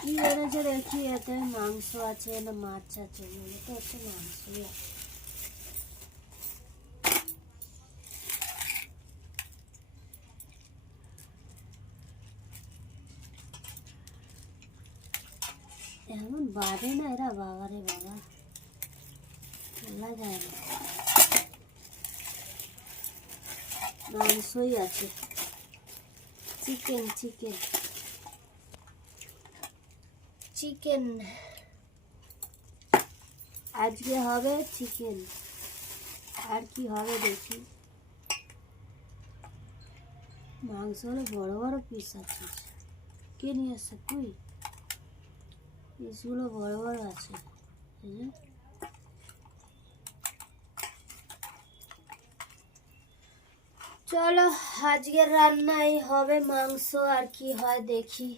কি এনেছে দেখি, এতে মাংস আছে না মাছ আছে? মনে তো হচ্ছে মাংসই আছে। এমন বাঁধে না এরা, বাবারে বাবা, বলা যায় না। মাংসই আছে, চিকেন চিকেন চিকেন আজকে হবে চিকেন। আর কি হবে দেখি। মাংস হলে বড় বড় পিস আছে। কে নিয়ে আসছে? তুই? পিসগুলো বড় বড় আছে। চলো আজকের রান্নাই হবে মাংস, আর কি হয় দেখি।